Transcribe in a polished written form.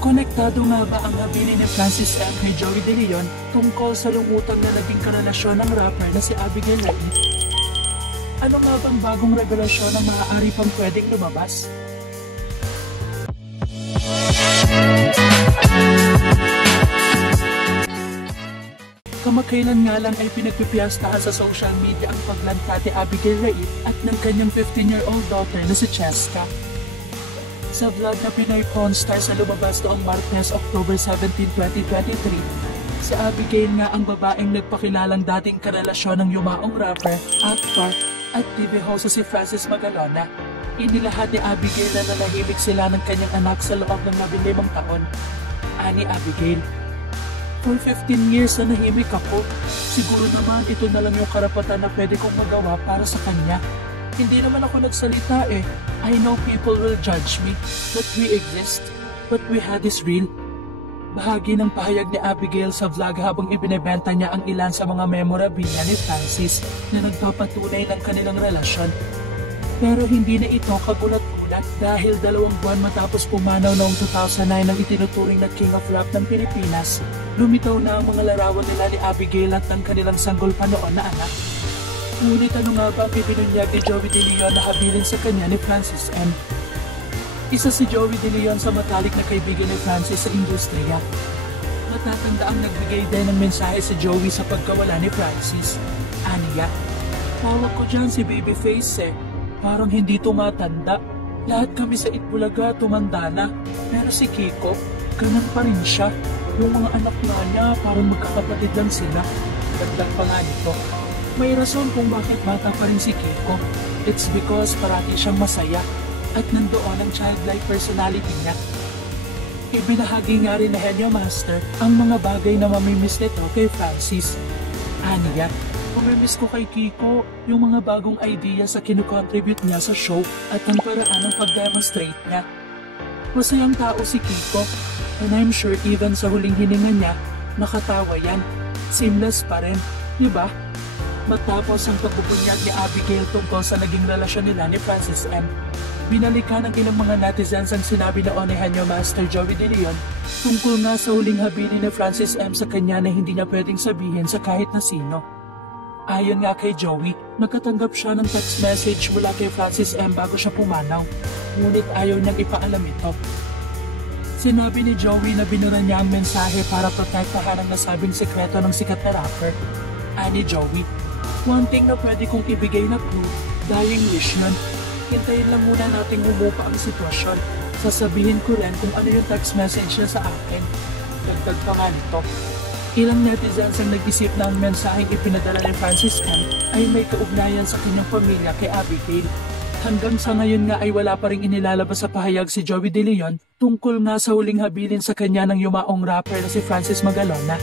Konektado nga ba ang habilin ni Francis M. kay Joey De Leon tungkol sa lumutang na naging karelasyon ng rapper na si Abigail Raid? Ano nga bang bagong revelasyon na maaari pang pwedeng lumabas? Kamakailan nga lang ay pinagpipiyastahan sa social media ang paglanta ni Abigail Raid at ng kanyang 15-year-old daughter na si Cheska. Sa vlog na Pinoy Pawn Star sa lumabas noong Martes, October 17, 2023, si Abigail nga ang babaeng nagpakilalang dating karelasyon ng yumaong rapper, actor, at TV host si Francis Magalona. Inilahat ni Abigail na nanahimik sila ng kanyang anak sa loob ng 15 taon. Ani Abigail, "For 15 years na nahimik ako. Siguro naman ito na lang yung karapatan na pwede kong magawa para sa kanya. Hindi naman ako nagsalita eh. I know people will judge me, that we exist, but we had is real." Bahagi ng pahayag ni Abigail sa vlog habang ibinebenta niya ang ilan sa mga memorabilia ni Francis na nagpapatunay ng kanilang relasyon. Pero hindi na ito kagulat-gulat dahil 2 buwan matapos pumanaw noong 2009 ang itinuturing na King of Rap ng Pilipinas, lumitaw na ang mga larawan nila ni Abigail at ng kanilang sanggol pa noon na anak. Ngunit ano nga ba ang ibinunyag ni Joey De Leon na habilin sa kanya ni Francis M? Isa si Joey De Leon sa matalik na kaibigan ni Francis sa industriya. Matatanda ang nagbigay din ng mensahe si Joey sa pagkawala ni Francis. Aniya, "Tawag ko dyan si Babyface eh. Parang hindi tumatanda. Lahat kami sa Itbulaga tumanda na. Pero si Kiko, ganun pa rin siya. Yung mga anak niya parang magkakapatid lang sila." Dagdag pa nga nito, "May rason kung bakit bata pa rin si Kiko. It's because parati siyang masaya at nandoon ang childlike personality niya." Ibinahagi nga rin na Henyo Master ang mga bagay na mamimiss nito kay Francis. Aniya, "Mamimiss ko kay Kiko yung mga bagong idea sa kinukontribute niya sa show at ang paraan ng pag-demonstrate niya. Masayang tao si Kiko, and I'm sure even sa huling hininga niya, nakatawa yan. Seamless pa rin, diba?" Matapos ang pagpupunyag ni Abigail tungkol sa naging relasyon nila ni Francis M, binalikan ng ilang mga netizens ang sinabi na ni Henyo Master Joey De Leon tungkol nga sa huling habilin ni Francis M sa kanya na hindi niya pwedeng sabihin sa kahit na sino. Ayon nga kay Joey, nagkatanggap siya ng text message mula kay Francis M bago siya pumanaw, ngunit ayaw niyang ipaalam ito. Sinabi ni Joey na binura niya ang mensahe para protektahan ang nasabing sekreto ng sikat na rapper. Ani Joey, "One thing na pwede kong ibigay na clue, dying wish yun. Hintayin lang muna nating humupa ang sitwasyon. Sasabihin ko rin kung ano yung text message niya sa akin." Dagdag pa nga nito, ilang netizens ang nag-isip na ang mensaheng ipinadala ni Francis M ay may kaugnayan sa kanyang pamilya kay Abigail. Hanggang sa ngayon nga ay wala pa rin inilalabas sa pahayag si Joey De Leon tungkol nga sa huling habilin sa kanya ng yumaong rapper na si Francis Magalona.